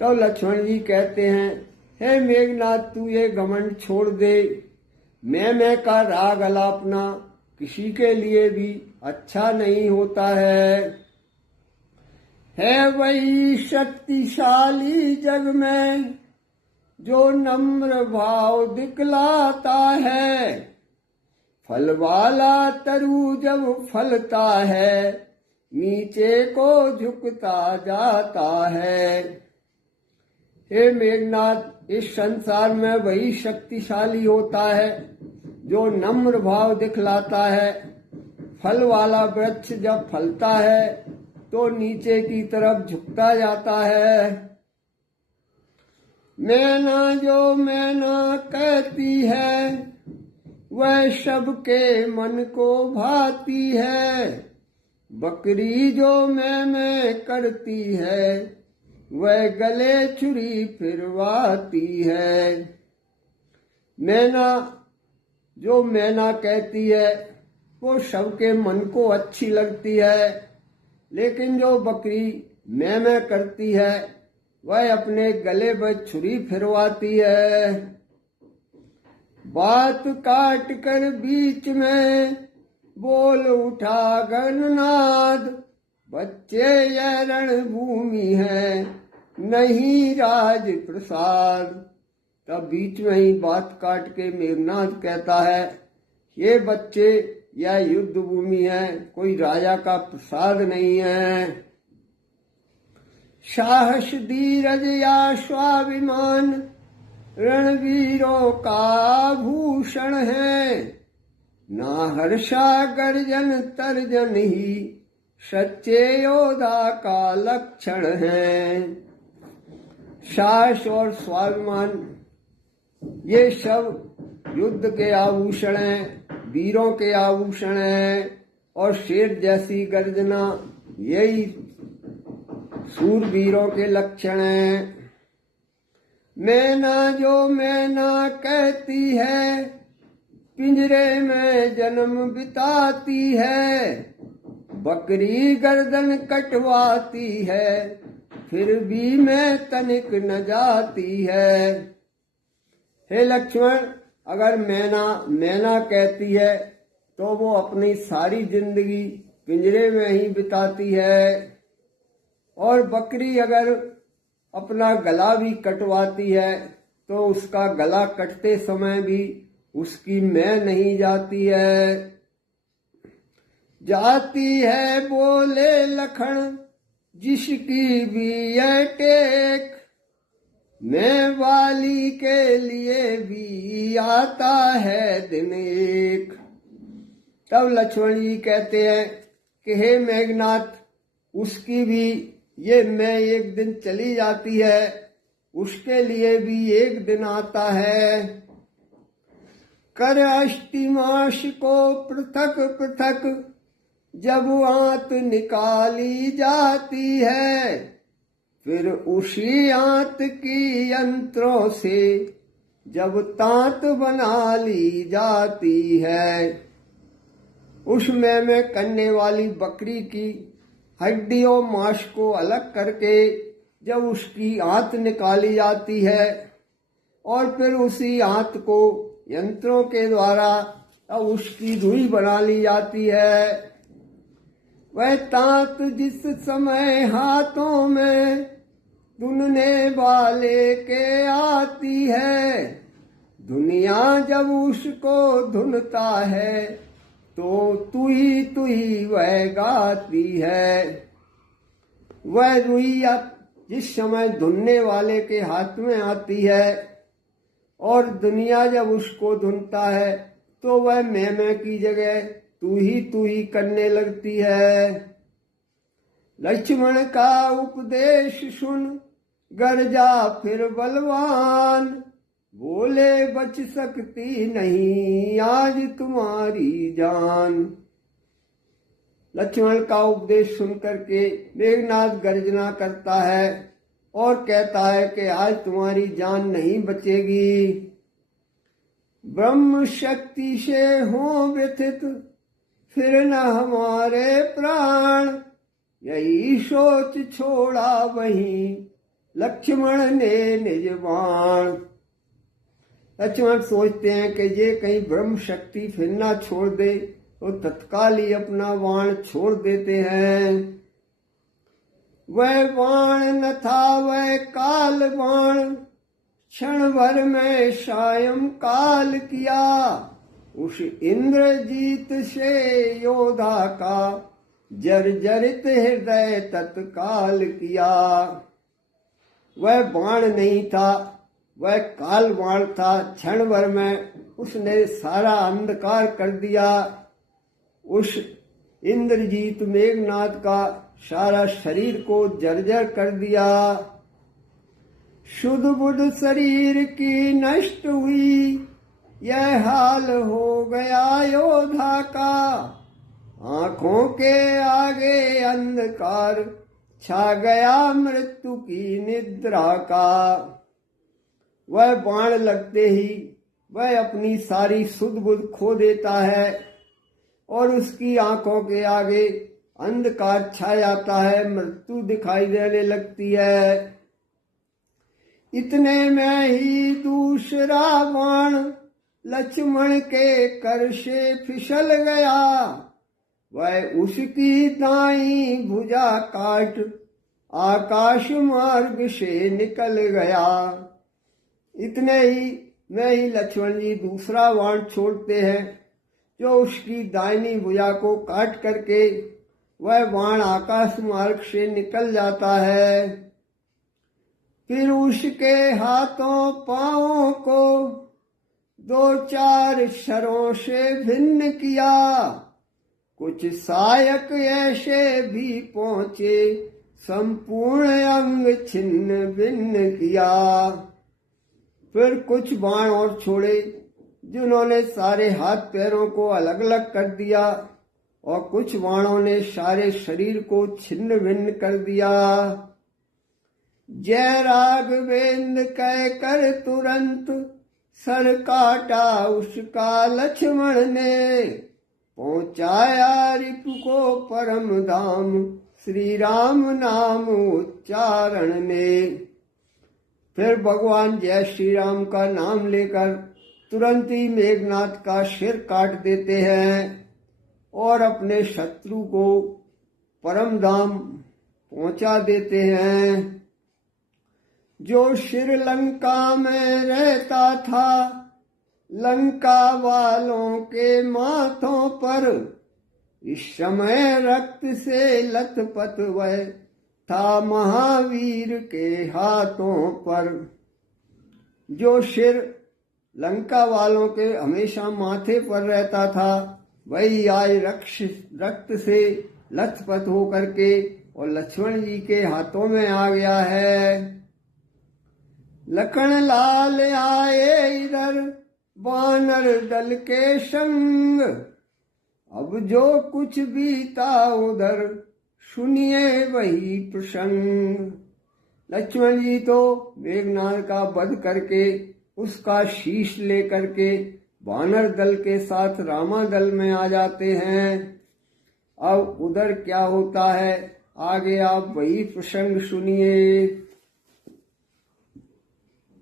तो लक्ष्मण जी कहते हैं, हे मेघनाथ, तू ये घमंड छोड़ दे। मैं का राग अलापना किसी के लिए भी अच्छा नहीं होता है वही शक्तिशाली जग में जो नम्र भाव दिखलाता है। फल वाला तरु जब फलता है, नीचे को झुकता जाता है। हे मेघनाथ, इस संसार में वही शक्तिशाली होता है जो नम्र भाव दिखलाता है। फल वाला वृक्ष जब फलता है तो नीचे की तरफ झुकता जाता है। मैना जो मैना कहती है, वह सबके मन को भाती है। बकरी जो मैं करती है, वह गले छुरी फिरवाती है। मैना जो मैना कहती है वो सबके मन को अच्छी लगती है, लेकिन जो बकरी मैं करती है वह अपने गले पर छुरी फिरवाती है। बात काट कर बीच में बोल उठा गणनाद, बच्चे यह रणभूमि है नहीं राज प्रसाद। तब बीच में ही बात काट के मेघनाथ कहता है, ये बच्चे यह युद्ध भूमि है, कोई राजा का प्रसाद नहीं है। साहस धीरज या स्वाभिमान रणवीरों का भूषण है। ना हर्षा गर्जन तर्जन ही सच्चे योद्धा का लक्षण है। साहस और स्वाभिमान ये सब युद्ध के आभूषण हैं, वीरों के आभूषण हैं। और शेर जैसी गर्जना यही सूरवीरों के लक्षण हैं। मैना जो मैना कहती है, पिंजरे में जन्म बिताती है। बकरी गर्दन कटवाती है, फिर भी मैं तनिक न जाती है। हे लक्ष्मण, अगर मैना कहती है तो वो अपनी सारी जिंदगी पिंजरे में ही बिताती है। और बकरी अगर अपना गला भी कटवाती है तो उसका गला कटते समय भी उसकी मैं नहीं जाती है। जाती है बोले लखन जिसकी भी यह टेक, मैं वाली के लिए भी आता है दिन एक। तब लक्ष्मण जी कहते हैं कि हे मेघनाथ, उसकी भी ये मैं एक दिन चली जाती है, उसके लिए भी एक दिन आता है। कर अष्टिमास को पृथक पृथक जब आंत निकाली जाती है, फिर उसी आंत की यंत्रों से जब तांत बना ली जाती है। उस में करने वाली बकरी की हड्डियों मांस को अलग करके जब उसकी आंत निकाली जाती है और फिर उसी आंत को यंत्रों के द्वारा अब उसकी रुई बना ली जाती है। वह तांत जिस समय हाथों में धुनने वाले के आती है, दुनिया जब उसको धुनता है तो तुई वह गाती है। वह रुई जिस समय धुनने वाले के हाथ में आती है और दुनिया जब उसको धुनता है तो वह मैं की जगह तू ही करने लगती है। लक्ष्मण का उपदेश सुन गर्जा फिर बलवान, बोले बच सकती नहीं आज तुम्हारी जान। लक्ष्मण का उपदेश सुनकर के मेघनाथ गर्जना करता है और कहता है कि आज तुम्हारी जान नहीं बचेगी। ब्रह्म शक्ति से हो व्यथित फिर न हमारे प्राण, यही सोच छोड़ा वहीं लक्ष्मण ने निज बाण। लक्ष्मण सोचते हैं कि ये कहीं ब्रह्म शक्ति फिर ना छोड़ दे, तो तत्काल ही अपना बाण छोड़ देते हैं। वह बाण न था वह काल बाण, क्षण भर में सायं काल किया, उस इंद्रजीत से योद्धा का जर्जरित हृदय तत्काल किया। वह बाण नहीं था, वह काल बाण था। क्षण भर में उसने सारा अंधकार कर दिया, उस इंद्रजीत मेघनाथ का सारा शरीर को जर्जर कर दिया। शुद्ध बुद्ध शरीर की नष्ट हुई, यह हाल हो गया योद्धा का, आंखों के आगे अंधकार छा गया मृत्यु की निद्रा का। वह बाण लगते ही वह अपनी सारी सुध बुध खो देता है और उसकी आंखों के आगे अंधकार छा जाता है, मृत्यु दिखाई देने लगती है। इतने में ही दूसरा बाण लक्ष्मण के कर से फिसल गया, वह उसकी दाई भुजा काट आकाश मार्ग से निकल गया। इतने ही में ही लक्ष्मण जी दूसरा बाण छोड़ते हैं, जो उसकी दाहिनी भुजा को काट करके वह बाण आकाश मार्ग से निकल जाता है। फिर उसके हाथों पांवों को दो चार शरों से भिन्न किया, कुछ सहायक ऐसे भी पहुंचे, संपूर्ण अंग छिन्न भिन्न किया। फिर कुछ बाण और छोड़े, जिन्होंने सारे हाथ पैरों को अलग अलग कर दिया, और कुछ बाणों ने सारे शरीर को छिन्न भिन्न कर दिया। जय राघवेंद्र कह कर तुरंत सर काटा उसका लक्ष्मण ने, पहुंचाया रिपु को परम धाम श्री राम नाम उच्चारण ने। फिर भगवान जय श्री राम का नाम लेकर तुरंत ही मेघनाथ का सिर काट देते हैं और अपने शत्रु को परम धाम पहुंचा देते हैं। जो श्रीलंका में रहता था, लंका वालों के माथों पर इस समय रक्त से लथपथ वह था महावीर के हाथों पर। जो सिर लंका वालों के हमेशा माथे पर रहता था, वही आज रक्त से लथपथ होकर के और लक्ष्मण जी के हाथों में आ गया है। लखन लाल आए इधर वानर दल के संग, अब जो कुछ बीता उधर सुनिए वही प्रसंग। लक्ष्मण जी तो मेघनाथ का वध करके उसका शीश लेकर के वानर दल के साथ रामा दल में आ जाते हैं। अब उधर क्या होता है आगे आप वही प्रसंग सुनिए।